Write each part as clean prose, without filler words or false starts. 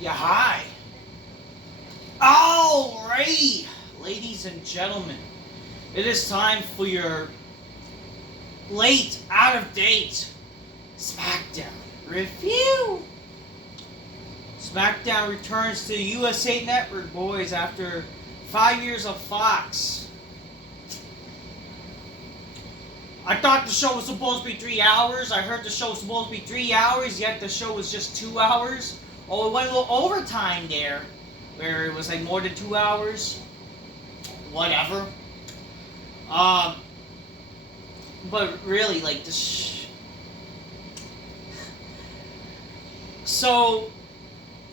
Yeah, hi. Alrighty, ladies and gentlemen, it is time for your late, out of date Smackdown review. Smackdown returns to USA Network, boys, after 5 years of Fox. I thought the show was supposed to be 3 hours. I heard the show was supposed to be 3 hours, yet the show was just 2 hours. Oh, it went a little overtime there, where it was like more than 2 hours. Whatever. But really, like this. So,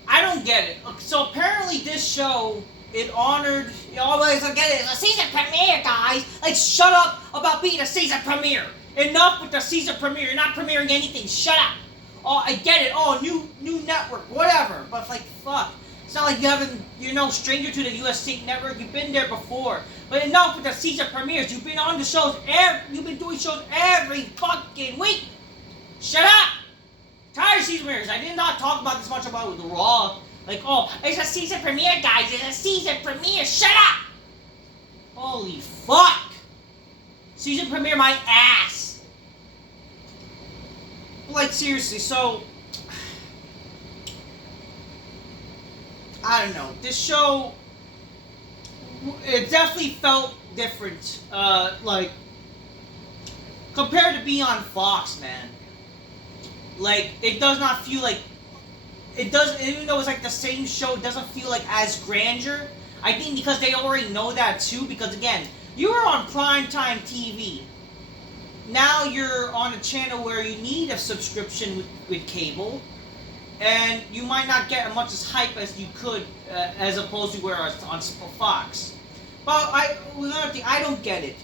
I don't get it. So apparently, this show it honored. You always get it. It's a season premiere, guys. Like, shut up about being a season premiere. Enough with the season premiere. You're not premiering anything. Shut up. Oh, I get it. Oh, new network, whatever. But it's like, fuck. It's not like you're no stranger to the USA Network. You've been there before. But enough with the season premieres. You've been on the shows. You've been doing shows every fucking week. Shut up. Tired of season premieres. I did not talk about this much about with the Raw. Like, oh, it's a season premiere, guys. It's a season premiere. Shut up. Holy fuck. Season premiere my ass. Like, seriously, so I don't know. This show, it definitely felt different. Like, compared to being on Fox, man. Like, it does not feel like, it does, even though it's like the same show, it doesn't feel like as grandeur. I think because they already know that too, because again, you were on primetime TV. Now you're on a channel where you need a subscription with cable, and you might not get as much as hype as you could, as opposed to where it's on Fox. But another thing, I don't get it.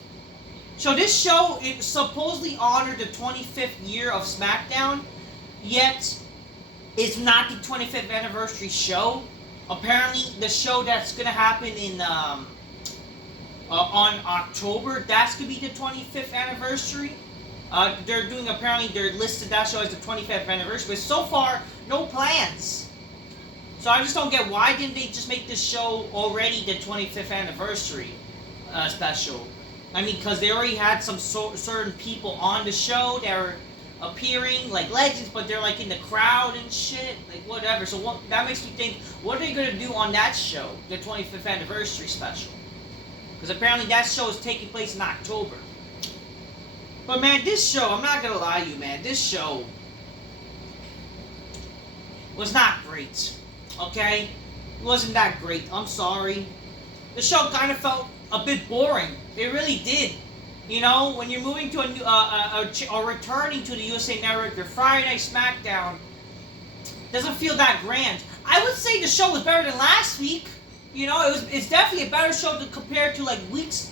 So this show, it supposedly honored the 25th year of SmackDown, yet it's not the 25th anniversary show. Apparently, the show that's gonna happen in on October, that's gonna be the 25th anniversary. They're listed that show as the 25th anniversary, but so far, no plans. So I just don't get, why didn't they just make this show already the 25th anniversary special? I mean, because they already had some certain people on the show that were appearing, like legends, but they're like in the crowd and shit, like whatever. So that makes me think, what are they gonna do on that show, the 25th anniversary special? Because apparently that show is taking place in October. But man, this show, I'm not gonna lie to you, man, this show was not great. Okay? It wasn't that great. I'm sorry. The show kind of felt a bit boring. It really did. You know, when you're moving to a new, or returning to the USA Network, your Friday Night SmackDown doesn't feel that grand. I would say the show was better than last week. You know, it's definitely a better show to compare to like weeks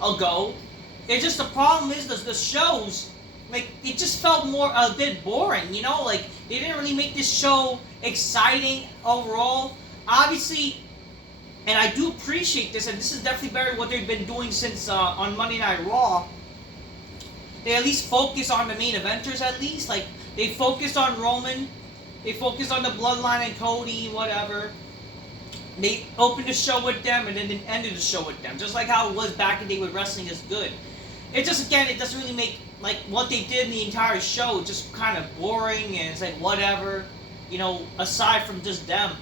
ago. It's just the problem is the shows, like, it just felt a bit boring. You know, like they didn't really make this show exciting overall. Obviously, and I do appreciate this, and this is definitely better than what they've been doing since on Monday Night Raw. They at least focus on the main eventers, at least. Like, they focused on Roman, they focused on the Bloodline and Cody, whatever. They opened the show with them, and then they ended the show with them. Just like how it was back in the day with wrestling is good. It just, again, it doesn't really make, like, what they did in the entire show just kind of boring, and it's like, whatever. You know, aside from just them.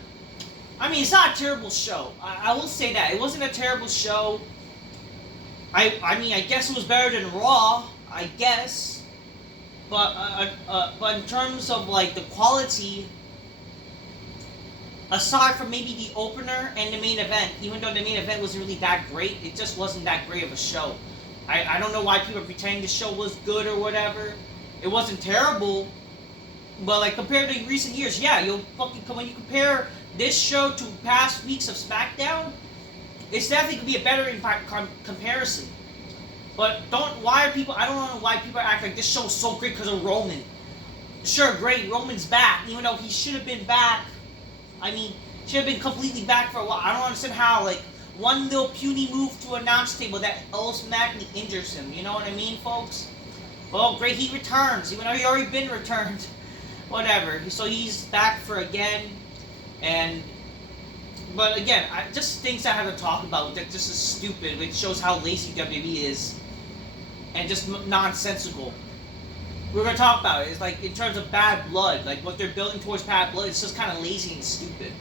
I mean, it's not a terrible show. I will say that. It wasn't a terrible show. I mean, I guess it was better than Raw. I guess. But in terms of, like, the quality, aside from maybe the opener and the main event, even though the main event wasn't really that great, it just wasn't that great of a show. I don't know why people are pretending the show was good or whatever. It wasn't terrible. But, like, compared to recent years, yeah, when you compare this show to past weeks of SmackDown, it's definitely going to be a better comparison. But I don't know why people act like this show is so great because of Roman. Sure, great, Roman's back, even though he should have been back. I mean, should have been completely back for a while. I don't understand how, like, one little puny move to announce table that automatically injures him. You know what I mean, folks? Well, great, he returns, even though he already been returned. Whatever. So he's back for again. And but again, just things I have to talk about that just is stupid, which shows how lazy WWE is, and just nonsensical. We're gonna talk about it. It's like in terms of bad blood, like what they're building towards bad blood. It's just kind of lazy and stupid.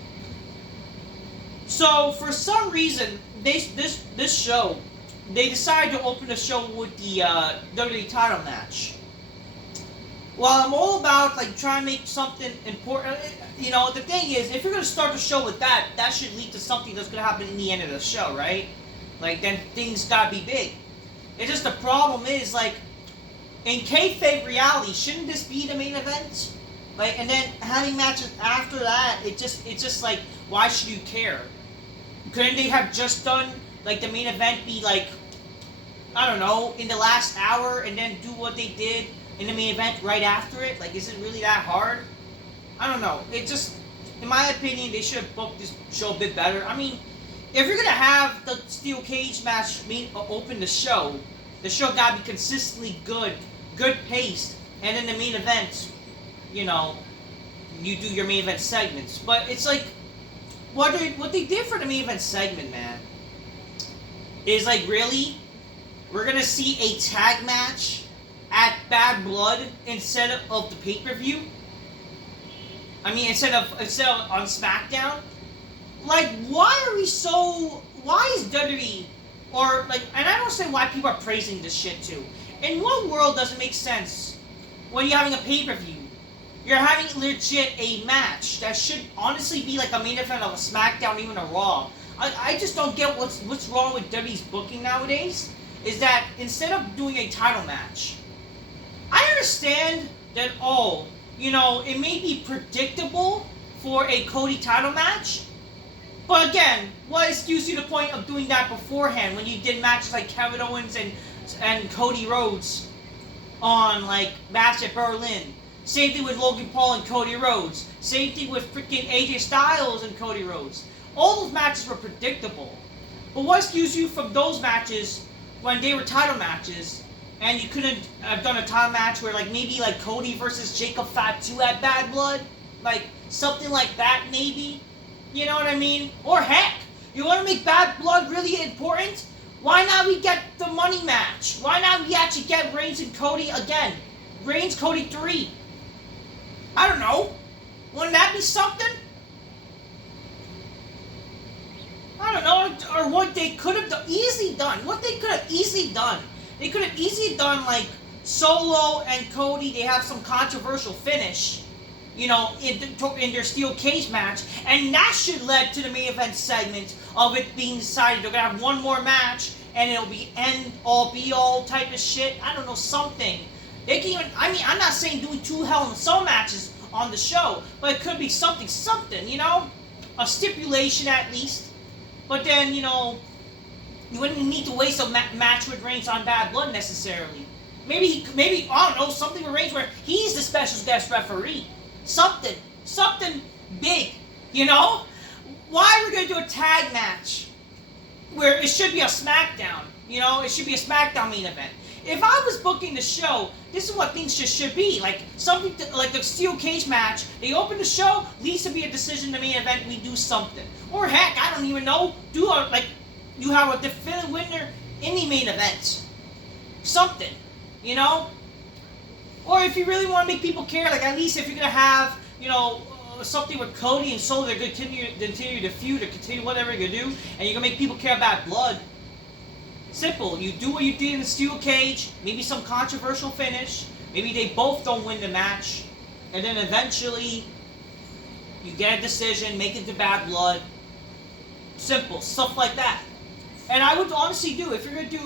So for some reason, this show, they decided to open the show with the WWE title match. Well, I'm all about like trying to make something important. You know, the thing is, if you're gonna start the show with that, that should lead to something that's gonna happen in the end of the show, right? Like then things gotta be big. It's just the problem is like, in kayfabe reality, shouldn't this be the main event? Like, and then having matches after that, it's just like, why should you care? Couldn't they have just done like the main event be like, I don't know, in the last hour, and then do what they did in the main event right after it? Like, is it really that hard? I don't know. It just, in my opinion, they should have booked this show a bit better. I mean, if you're gonna have the steel cage match open the show gotta be consistently good paced, and in the main event, you know, you do your main event segments. But it's like, what they did for the main event segment, man, is like, really, we're gonna see a tag match at Bad Blood instead of the pay-per-view? I mean, instead of on SmackDown? Like, why is WWE, or like, and I don't say why people are praising this shit too. In what world does it make sense when you're having a pay-per-view? You're having legit a match that should honestly be like a main event of a SmackDown, even a Raw. I just don't get what's wrong with WWE's booking nowadays. Is that instead of doing a title match, I understand that, you know, it may be predictable for a Cody title match, but again, what excuse you the point of doing that beforehand when you did matches like Kevin Owens and Cody Rhodes on like Match at Berlin? Same thing with Logan Paul and Cody Rhodes. Same thing with freaking AJ Styles and Cody Rhodes. All those matches were predictable. But what excuse you from those matches when they were title matches, and you couldn't have done a title match where like maybe like Cody versus Jacob Fatu at Bad Blood? Like something like that maybe? You know what I mean? Or heck, you want to make Bad Blood really important? Why not we get the money match? Why not we actually get Reigns and Cody again? Reigns, Cody 3. I don't know. Wouldn't that be something? I don't know. Or what they could have easily done. What they could have easily done. They could have easily done like Solo and Cody. They have some controversial finish, you know, in their steel cage match, and that should lead to the main event segment of it being decided they're gonna have one more match, and it'll be end all be all type of shit. I don't know, something. They can even, I mean, I'm not saying doing 2 Hell in a Cell matches on the show, but it could be something, you know? A stipulation at least. But then, you know, you wouldn't need to waste a match with Reigns on Bad Blood necessarily. Maybe, I don't know, something with Reigns where he's the special guest referee. Something big, you know? Why are we going to do a tag match where it should be a SmackDown, you know? It should be a SmackDown main event. If I was booking the show, this is what things should be. Like something like the steel cage match. They open the show, leads to be a decision. The main event, we do something. Or heck, I don't even know. You have a definitive winner in the main event. Something, you know. Or if you really want to make people care, like at least if you're gonna have, you know, something with Cody and Solo, they're gonna continue the feud or continue whatever you're gonna do, and you're gonna make people care about blood. Simple. You do what you did in the steel cage, maybe some controversial finish, maybe they both don't win the match, and then eventually you get a decision, make it to Bad Blood. Simple. Stuff like that. And I would honestly do, if you're going to do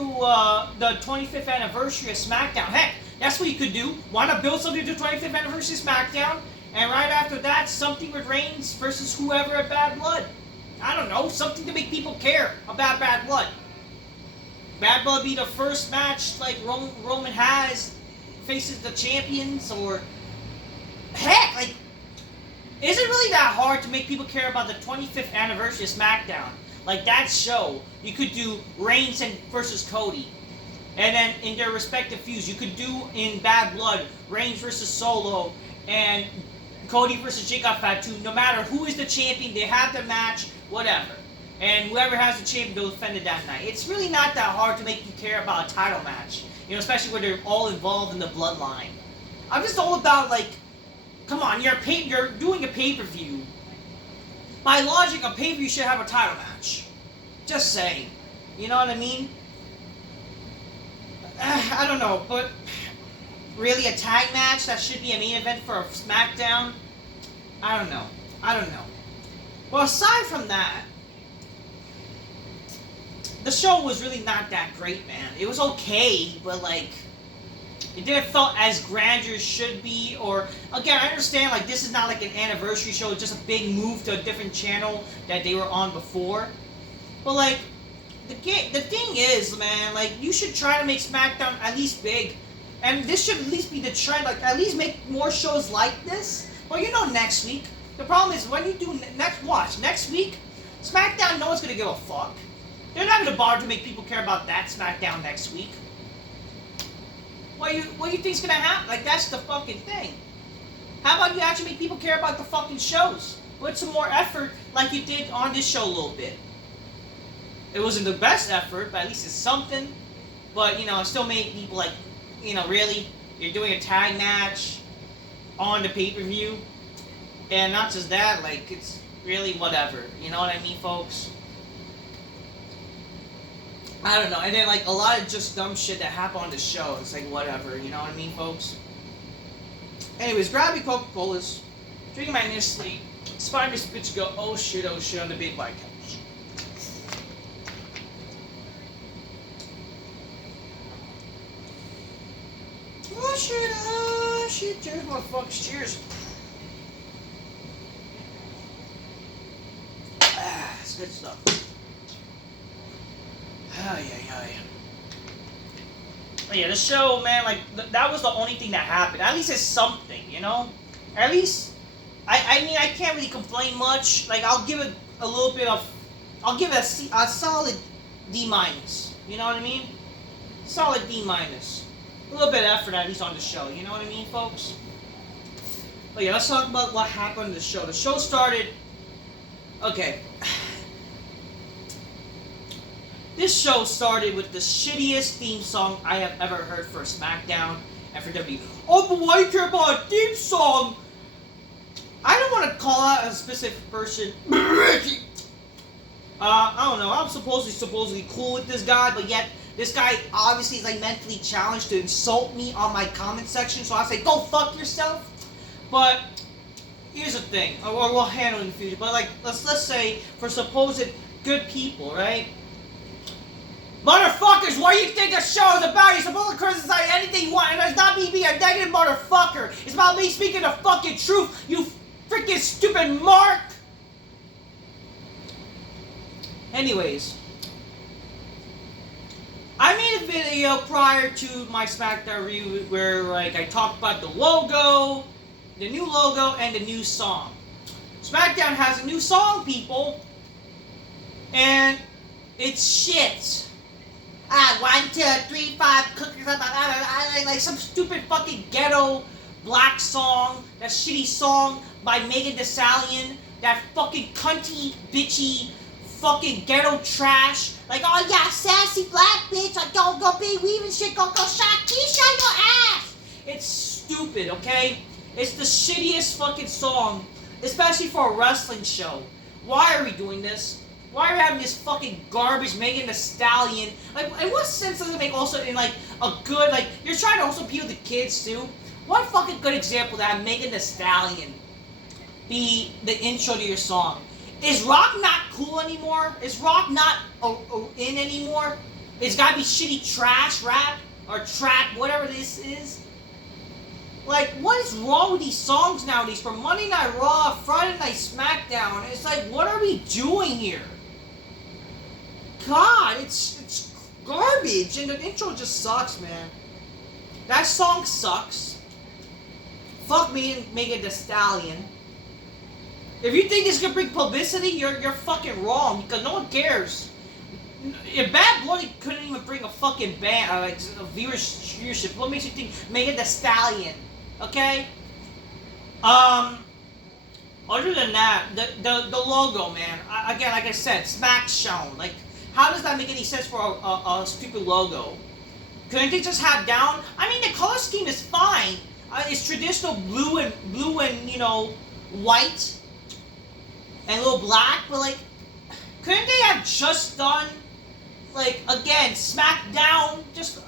the 25th anniversary of SmackDown, heck, that's what you could do. Why not build something to the 25th anniversary of SmackDown, and right after that, something with Reigns versus whoever at Bad Blood. I don't know, something to make people care about Bad Blood. Bad Blood be the first match like Roman has, faces the champions, or heck, like, is it really that hard to make people care about the 25th anniversary of SmackDown? Like that show, you could do Reigns versus Cody, and then in their respective feuds, you could do in Bad Blood Reigns versus Solo and Cody versus Jacob Fatu, no matter who is the champion, they have the match, whatever. And whoever has the champion, they'll defend it that night. It's really not that hard to make you care about a title match. You know, especially where they're all involved in the bloodline. I'm just all about, like, come on, you're doing a pay-per-view. By logic, a pay-per-view should have a title match. Just saying. You know what I mean? I don't know, but really a tag match that should be a main event for a SmackDown? I don't know. Well, aside from that, the show was really not that great, man. It was okay, but like, it didn't feel as grand as it should be. Or again, I understand like this is not like an anniversary show; it's just a big move to a different channel that they were on before. But like, the thing is, man, like you should try to make SmackDown at least big, and this should at least be the trend. Like at least make more shows like this. Well, you know, next week. The problem is when you do next week, SmackDown, no one's gonna give a fuck. They're not gonna bother to make people care about that SmackDown next week. What do you think's gonna happen? Like that's the fucking thing. How about you actually make people care about the fucking shows? Put some more effort like you did on this show a little bit. It wasn't the best effort, but at least it's something. But you know, it still made people like, you know, really, you're doing a tag match on the pay-per-view, and not just that, like it's really whatever. You know what I mean, folks? I don't know, and then like a lot of just dumb shit that happened on the show. It's like whatever, you know what I mean, folks? Anyways, grab your Coca-Colas, drinking my Nestle, Spider Spitch go, oh shit on the big white couch. Oh shit, cheers motherfuckers, cheers. It's good stuff. Oh, yeah. But yeah, the show, man, like, that was the only thing that happened. At least it's something, you know? At least, I mean, I can't really complain much. Like, I'll give it a little bit of, I'll give it a solid D-. You know what I mean? Solid D-. A little bit of effort, at least, on the show. You know what I mean, folks? But yeah, let's talk about what happened in the show. The show started, okay. This show started with the shittiest theme song I have ever heard for SmackDown and for WWE. Oh, but why care about a theme song? I don't want to call out a specific person. I don't know. I'm supposedly cool with this guy, but yet this guy obviously is like mentally challenged to insult me on my comment section. So I say, go fuck yourself. But here's the thing, or we'll handle it in the future. But like, let's say for supposed good people, right? Motherfuckers, what do you think the show is about? You're supposed to criticize anything you want, and it's not me being a negative motherfucker. It's about me speaking the fucking truth, you freaking stupid mark. Anyways, I made a video prior to my SmackDown review where like I talked about the logo, the new logo, and the new song. SmackDown has a new song, people, and it's shit. 1, 2, 3, 5 cookers, like some stupid fucking ghetto black song, that shitty song by Megan Thee Stallion, that fucking cunty, bitchy, fucking ghetto trash. Like, oh yeah, sassy black bitch, like go be weaving shit, go shot Keisha your ass. It's stupid, okay? It's the shittiest fucking song, especially for a wrestling show. Why are we doing this? Why are we having this fucking garbage Megan Thee Stallion? Like, in what sense does it make also in like a good, like, you're trying to also appeal to kids too? One fucking good example to have Megan Thee Stallion be the intro to your song. Is rock not cool anymore? Is rock not in anymore? It's gotta be shitty trash rap or trap, whatever this is. Like, what is wrong with these songs nowadays? For Monday Night Raw, Friday Night SmackDown, it's like, what are we doing here? God, it's garbage, and the intro just sucks, man. That song sucks. Fuck me and Megan Thee Stallion. If you think it's gonna bring publicity, you're fucking wrong, because no one cares. If Bad Blood couldn't even bring a fucking band, like a viewership, what makes you think Megan Thee Stallion? Okay? Other than that, the logo, man. Again, like I said, Smackdown. Like, how does that make any sense for a stupid logo? Couldn't they just have down? I mean, the color scheme is fine. It's traditional blue and white and a little black, but like, couldn't they have just done like again Smackdown? Just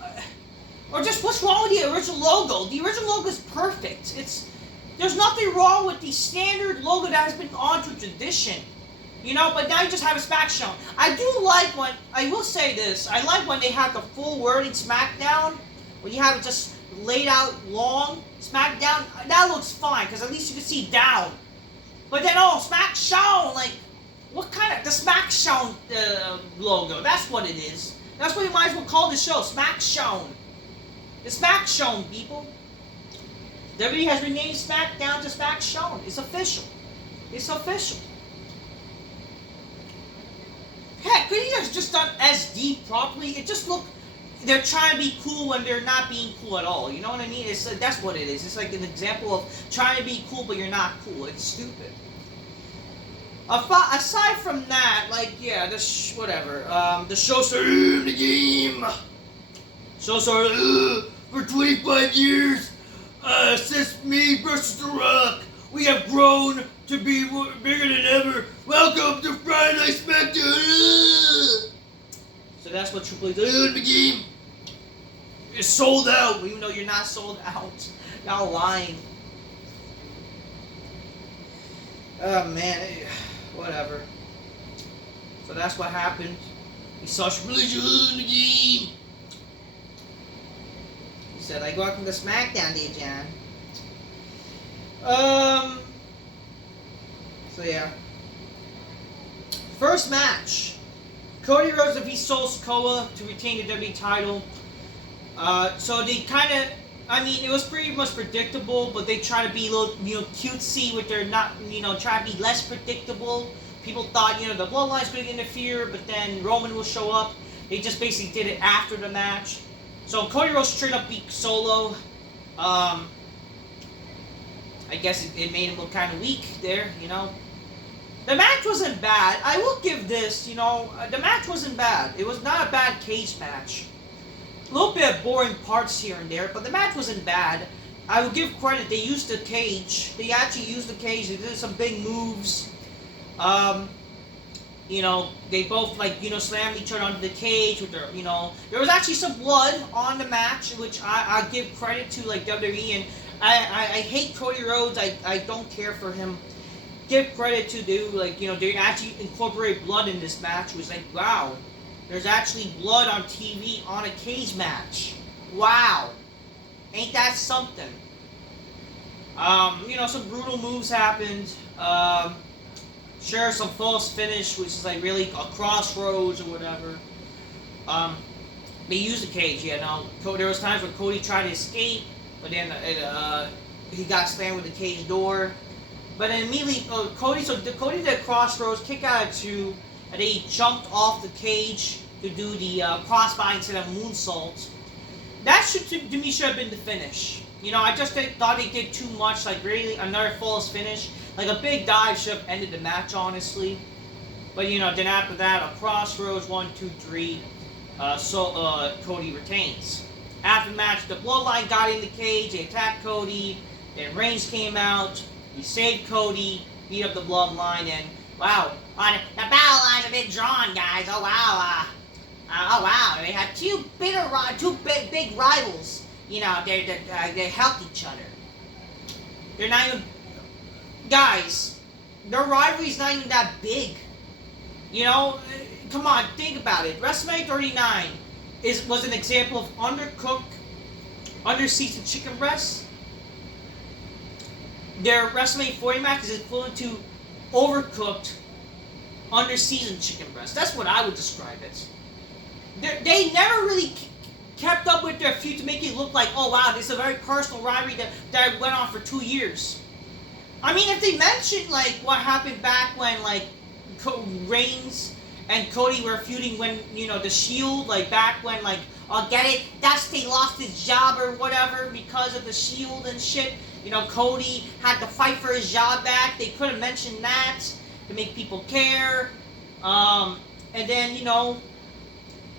what's wrong with the original logo? The original logo is perfect. There's nothing wrong with the standard logo that has been on to tradition. But now you just have a Smackdown. I do like I will say this, I like when they have the full wording Smackdown, when you have it just laid out long, Smackdown, that looks fine, because at least you can see down. But then, Smackdown, like, what kind of, the Smackdown logo, that's what it is. That's what you might as well call the show, Smackdown. The Smackdown, people. WWE has renamed Smackdown to Smackdown. It's official. It's official. Heck, couldn't you have just done SD properly? It just looked, they're trying to be cool when they're not being cool at all. You know what I mean? That's what it is. It's like an example of trying to be cool, but you're not cool. It's stupid. Aside from that, like, yeah, whatever. The show started in the game. Show started for 25 years. Since me versus The Rock, we have grown to be bigger than ever. Welcome to Friday Night Smackdown. So that's what Triple H did in the game. It's sold out, even though you're not sold out. Y'all lying. Oh man, whatever. So that's what happened. He saw Triple H in the game. He said, "I welcome to SmackDown, dear John." So yeah. First match. Cody Rhodes defeats Sikoa to retain the WWE title. So they kind of, it was pretty much predictable, but they try to be a little, cutesy with their try to be less predictable. People thought, the bloodline's going to interfere, but then Roman will show up. They just basically did it after the match. So Cody Rhodes straight up beat Solo. I guess it made him look kind of weak there, The match wasn't bad. I will give this, the match wasn't bad. It was not a bad cage match. A little bit of boring parts here and there, but the match wasn't bad. I will give credit. They used the cage. They actually used the cage. They did some big moves. They both slammed each other onto the cage with their, there was actually some blood on the match, which I give credit to WWE, and I hate Cody Rhodes. I don't care for him. Give credit to they actually incorporate blood in this match. It was like, wow, there's actually blood on TV on a cage match. Wow, ain't that something? Some brutal moves happened. Sure, some false finish, which is like really a crossroads or whatever. They used the cage, there was times when Cody tried to escape, but then he got slammed with the cage door. But then immediately, Cody did a crossroads, kick out of two, and then he jumped off the cage to do the crossbody instead of moonsault. That to me should have been the finish. I just thought they did too much, like really another false finish. Like a big dive should have ended the match, honestly. But then after that, a crossroads, 1, 2, 3, Cody retains. After the match, the Bloodline got in the cage, they attacked Cody, then Reigns came out. He saved Cody, beat up the Bloodline, and wow, the battle line's a bit drawn, guys. Oh wow, they had two big rivals. They helped each other. They're not even, guys. Their rivalry's not even that big. Come on, think about it. WrestleMania 39 was an example of undercooked, under-seasoned chicken breasts. Their WrestleMania 40 match is equivalent to overcooked, under-seasoned chicken breast. That's what I would describe it. They never really kept up with their feud to make it look like, oh wow, this is a very personal rivalry that went on for 2 years. If they mentioned what happened back when Reigns and Cody were feuding when the Shield, back when I'll get it, Dusty lost his job or whatever because of the Shield and shit. You know, Cody had to fight for his job back. They could have mentioned that to make people care. And then, you know,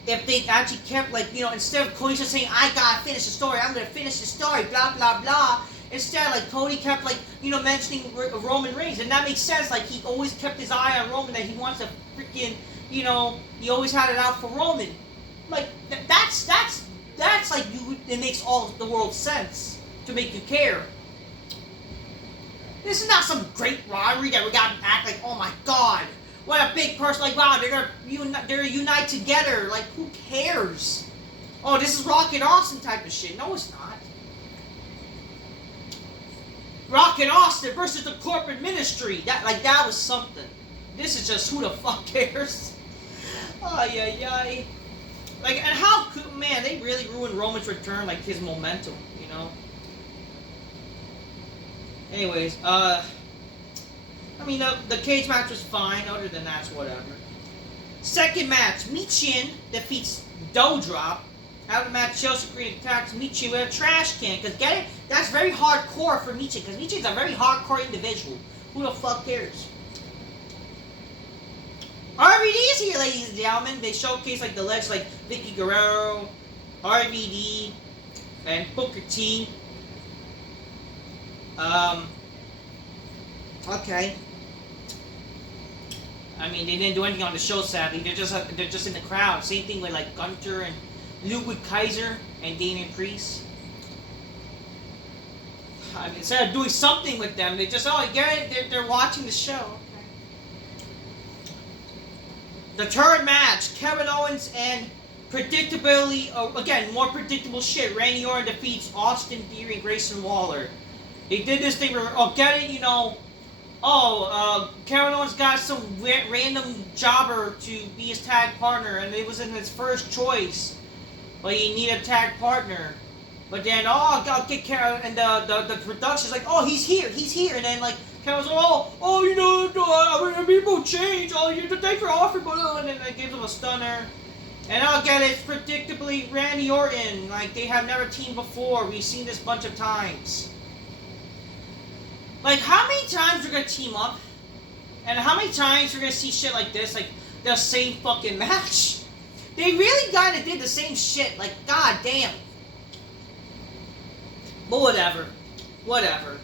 if they actually kept, like, you know, instead of Cody just saying, I gotta finish the story, I'm gonna finish the story, blah, blah, blah. Instead, like, Cody kept, like, you know, mentioning Roman Reigns. And that makes sense. Like, he always kept his eye on Roman, that he wants to freaking, you know, he always had it out for Roman. Like, that's like, it makes all the world sense to make you care. This is not some great rivalry that we gotta act like, oh my god, what a big person, like, wow, they're unite together. Like, who cares? Oh, this is Rock and Austin type of shit. No, it's not. Rock and Austin versus the corporate ministry. That was something. This is just, who the fuck cares? Ay, ay, ay. Like, and how could, man, they really ruined Roman's return, like, his momentum, you know? Anyways, I mean, the cage match was fine. Other than that, whatever. Second match, Michin defeats Doudrop. Out of the match, Chelsea Green attacks Michin with a trash can. Because, get it? That's very hardcore for Michin. Because Michin's a very hardcore individual. Who the fuck cares? RVD's here, ladies and gentlemen. They showcase, like, the legends like Vicky Guerrero, RVD, and Booker T. Okay. I mean, they didn't do anything on the show, sadly. They're just in the crowd. Same thing with, like, Gunter and Ludwig Kaiser and Damian Priest. I mean, instead of doing something with them, they just, oh, get it? They're watching the show. Okay. The third match, Kevin Owens and predictably, again, more predictable shit. Randy Orton defeats Austin Theory and Grayson Waller. They did this thing where, oh, get it, you know, Kevin Owens got some random jobber to be his tag partner, and it wasn't his first choice. But he needed a tag partner. But then, oh, I'll get Kevin, and the production's like, oh, he's here, and then, like, Kevin's like, you know, I mean, people change, thanks for offering, but, and then it gives him a stunner. And I'll get it, it's predictably Randy Orton, like, they have never teamed before, we've seen this a bunch of times. Like, how many times we're gonna team up? And how many times we're gonna see shit like this? Like, the same fucking match? They really kinda did the same shit. Like, god damn. But whatever. Whatever.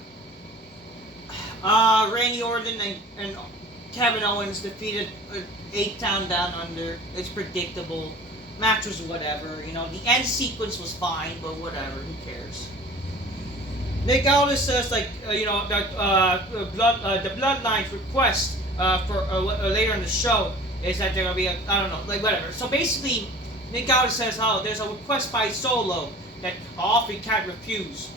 Randy Orton and Kevin Owens defeated 8-Town Down Under. It's predictable. Match was whatever. You know, the end sequence was fine, but whatever. Who cares? Nick Aldis says, like, you know, that the Bloodline's request for later in the show is that they're gonna be, I don't know, like, whatever. So basically, Nick Aldis says, oh, there's a request by Solo that Offrey can't refuse,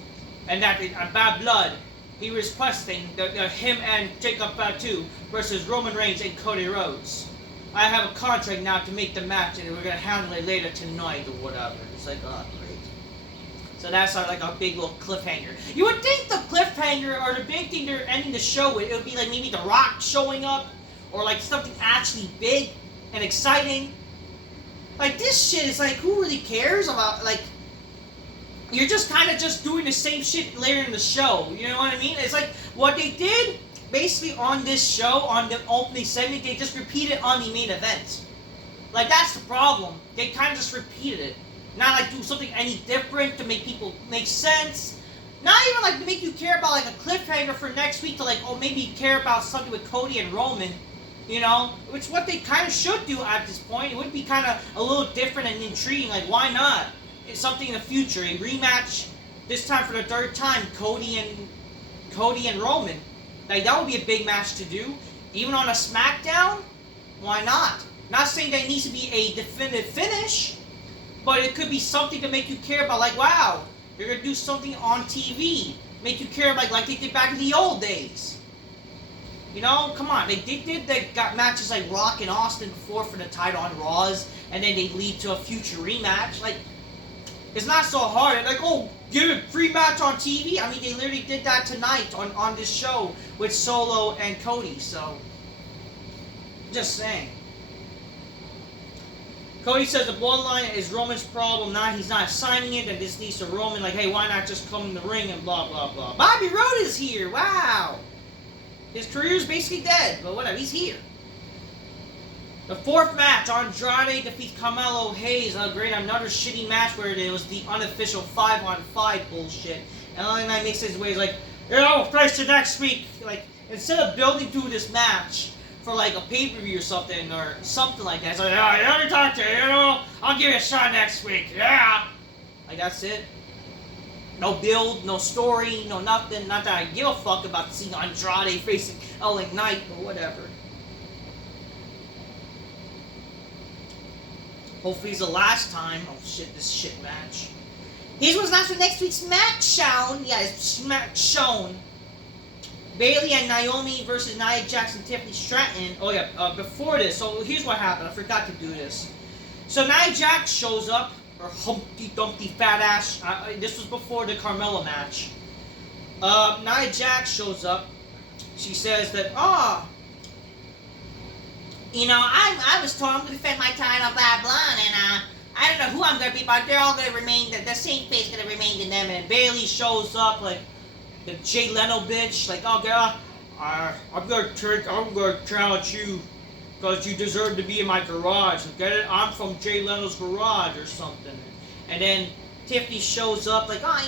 and that Bad Blood, he requesting him and Jacob Fatu versus Roman Reigns and Cody Rhodes. I have a contract now to make the match, and we're gonna handle it later tonight or whatever. It's like, oh, great. So that's like a big little cliffhanger. You would think the cliffhanger or the big thing they're ending the show with, it would be like maybe The Rock showing up, or like something actually big and exciting. Like, this shit is like, who really cares about, like, you're just kind of just doing the same shit later in the show. You know what I mean? It's like what they did basically on this show, on the opening segment, they just repeated on the main event. Like, that's the problem. They kind of just repeated it. Not like do something any different to make people make sense. Not even like to make you care about like a cliffhanger for next week to like, oh, maybe you care about something with Cody and Roman, you know? Which what they kind of should do at this point. It would be kind of a little different and intriguing. Like, why not? It's something in the future. A rematch, this time for the third time, Cody and Roman. Like, that would be a big match to do. Even on a Smackdown, why not? Not saying that it needs to be a definitive finish, but it could be something to make you care about, like, wow, they're going to do something on TV. Make you care about, like they did back in the old days. You know, come on. They got matches like Rock and Austin before for the title on Raws, and then they lead to a future rematch. Like, it's not so hard. Like, oh, give it free match on TV. I mean, they literally did that tonight on this show with Solo and Cody, so just saying. Cody says the bloodline is Roman's problem. Now he's not signing it, and this leads to Roman like, hey, why not just come in the ring and blah, blah, blah. Bobby Roode is here. Wow. His career's basically dead, but whatever. He's here. The fourth match, Andrade defeats Carmelo Hayes. Oh, great, another shitty match where it was the unofficial 5-on-5 bullshit. And LA Knight makes his way, he's like, we'll face you next week. Like, instead of building to this match for like a pay-per-view or something like that, it's like, let me talk to you, I'll give you a shot next week, yeah. Like, that's it. No build, no story, no nothing. Not that I give a fuck about seeing Andrade facing LA Knight, but whatever. Hopefully it's the last time. Oh shit, this shit match. Here's what's last for next week's SmackDown. Yeah, it's SmackDown. Bayley and Naomi versus Nia Jax and Tiffany Stratton. Oh yeah, before this, so here's what happened. I forgot to do this. So Nia Jax shows up, her Humpty Dumpty fat ass. This was before the Carmella match. Nia Jax shows up. She says that, I was told I'm going to defend my title, blah, blah, and I don't know who I'm going to be, but they're all going to remain, the same fate's going to remain in them, and Bayley shows up like the Jay Leno bitch, like, oh, girl, I'm going to challenge you, because you deserve to be in my garage, get it? I'm from Jay Leno's garage, or something. And then Tiffany shows up, like, I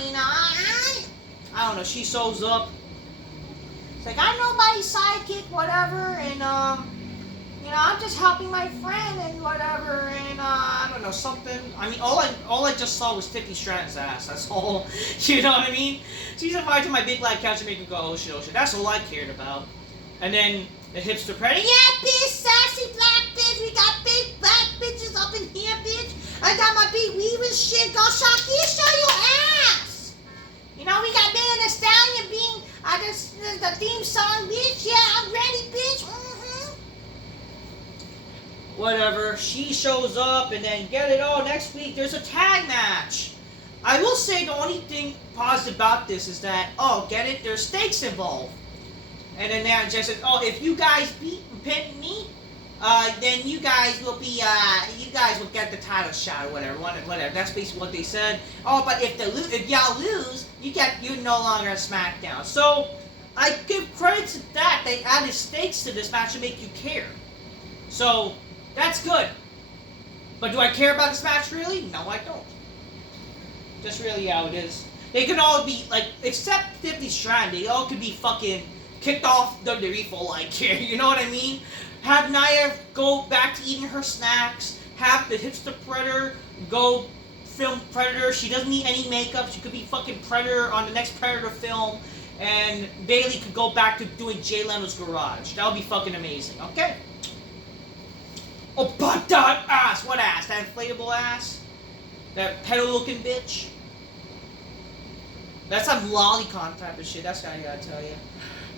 don't know, she shows up, it's like, I'm nobody's sidekick, whatever, and, I'm just helping my friend and whatever, and I don't know, something. I mean, all I just saw was Tiffany Stratton's ass. That's all. You know what I mean? She's invited to my big black couch and make me go, oh shit, oh shit. That's all I cared about. And then the hipster party. Yeah, bitch, sassy black bitch. We got big black bitches up in here, bitch. I got my big weave and shit. Go shock you, show your ass. We got Megan Thee Stallion being the theme song, bitch. Yeah, I'm ready, bitch. Whatever, she shows up, and then get it all, next week there's a tag match. I will say the only thing positive about this is that, get it, there's stakes involved. And then Nia Jax said, if you guys beat and pin me, then you guys will get the title shot or whatever. That's basically what they said. But if y'all lose, you're no longer at SmackDown. So I give credit to that. They added stakes to this match to make you care. So that's good. But do I care about this match really? No, I don't. Just really how it is. They can all be, like, except 50 Strand, they all could be fucking kicked off WWE for all I care, you know what I mean? Have Nia go back to eating her snacks, have the hipster Predator go film Predator, she doesn't need any makeup, she could be fucking Predator on the next Predator film, and Bayley could go back to doing Jay Leno's garage. That would be fucking amazing, okay? Oh, but that ass! What ass? That inflatable ass? That pedal-looking bitch? That's some lolicon type of shit. That's what I gotta tell you.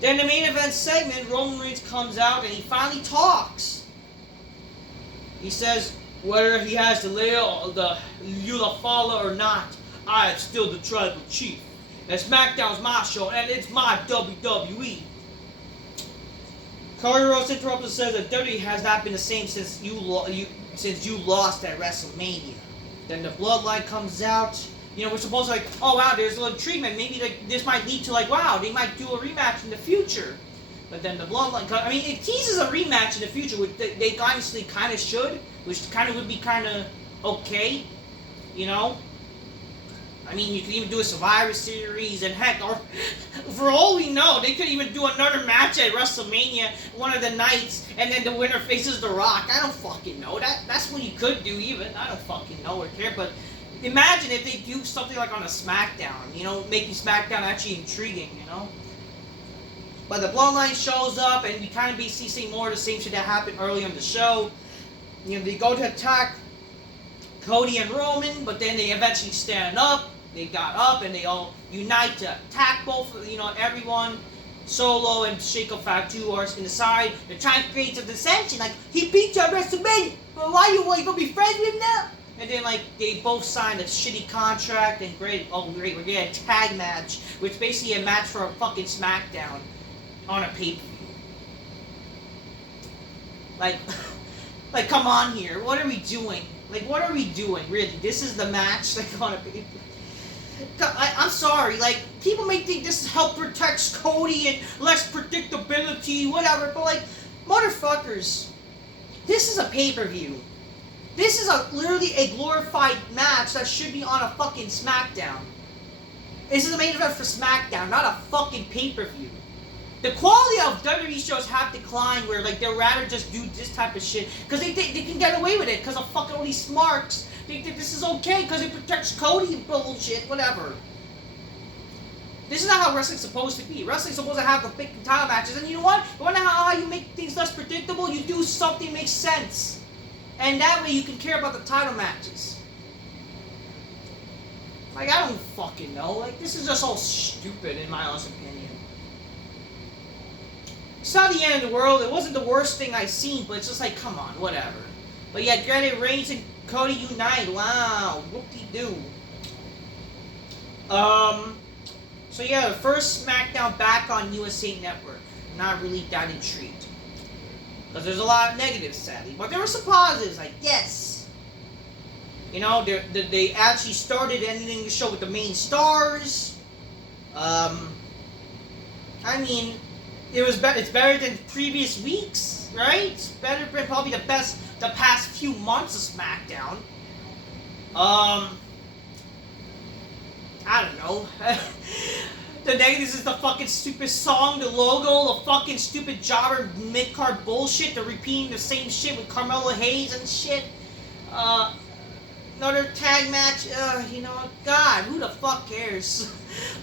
Then the main event segment, Roman Reigns comes out and he finally talks. He says, whether he has the Ulafala or not, I am still the tribal chief. And SmackDown's my show, and it's my WWE. Cody Rhodes interrupts and says that WWE has not been the same since you lost at WrestleMania. Then the bloodline comes out. We're supposed to oh wow, there's a little treatment. Maybe this might lead to wow, they might do a rematch in the future. But then the bloodline, it teases a rematch in the future, which they honestly kind of should, which kind of would be kind of okay, you could even do a Survivor Series, and heck, or for all we know, they could even do another match at WrestleMania one of the nights, and then the winner faces The Rock. I don't fucking know. That's what you could do even. I don't fucking know or care, but imagine if they do something like on a SmackDown, making SmackDown actually intriguing, But the Bloodline shows up, and we kind of be seeing more of the same shit that happened early on the show. They go to attack Cody and Roman, but then they eventually stand up. They got up, and they all unite to attack both, everyone. Solo and Sheiko Fatu are in the side. They're trying to create some dissension, like, he beat you at WrestleMania, but why you gonna be friends with him now? And then, they both signed a shitty contract, and great, we're getting a tag match, which is basically a match for a fucking SmackDown on a pay-per-view. Like, come on here, what are we doing? Like, what are we doing, really? This is the match like on a paper. I'm sorry, like, people may think this help protects Cody and less predictability, whatever, but like, motherfuckers, this is a pay-per-view. This is literally a glorified match that should be on a fucking Smackdown. This is the main event for Smackdown, not a fucking pay-per-view. The quality of WWE shows have declined where, like, they'd rather just do this type of shit because they think they can get away with it because of fucking all these smarks. They think this is okay because it protects Cody and bullshit, whatever. This is not how wrestling's supposed to be. Wrestling's supposed to have the big title matches, and you know what? You wanna know how you make things less predictable? You do something that makes sense. And that way you can care about the title matches. Like, I don't fucking know. Like, this is just all stupid in my honest opinion. It's not the end of the world. It wasn't the worst thing I've seen, but it's just like, come on, whatever. But yeah, granted, Reigns and Cody unite. Wow, whoop-de-doo. So yeah, the first SmackDown back on USA Network. Not really that intrigued. Because there's a lot of negatives, sadly. But there were some positives, like, yes. You know, they actually started ending the show with the main stars. I mean, it's better than previous weeks, right? It's better than probably the past few months of SmackDown. I don't know. The negatives is the fucking stupid song, the logo, the fucking stupid jobber mid-card bullshit, the repeating the same shit with Carmelo Hayes and shit. Another tag match, you know, God, who the fuck cares?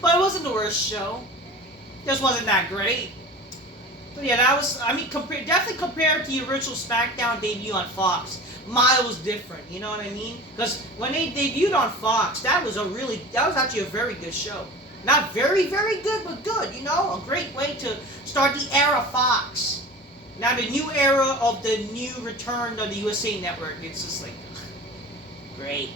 But it wasn't the worst show. Just wasn't that great. But yeah, that was, I mean, definitely compared to the original SmackDown debut on Fox, miles different, you know what I mean? Because when they debuted on Fox, that was actually a very good show. Not very, very good, but good, you know? A great way to start the era Fox. Now the new era of the new return of the USA Network, it's just like, great.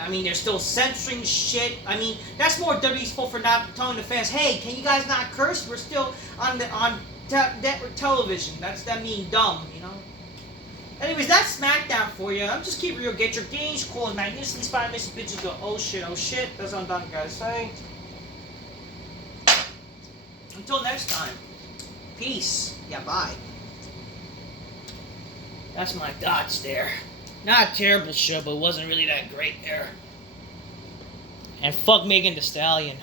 I mean, they're still censoring shit. I mean, that's more WWE's fault for not telling the fans, hey, can you guys not curse? We're still on network television. That's them being dumb, you know? Anyways, that's SmackDown for you. I'm just keep real. Get your games cool and magnificently inspired. Miss bitches go, oh shit, oh shit. That's what I'm done, guys. Say. Until next time. Peace. Yeah, bye. That's my thoughts there. Not a terrible show, but it wasn't really that great there. And fuck Megan Thee Stallion.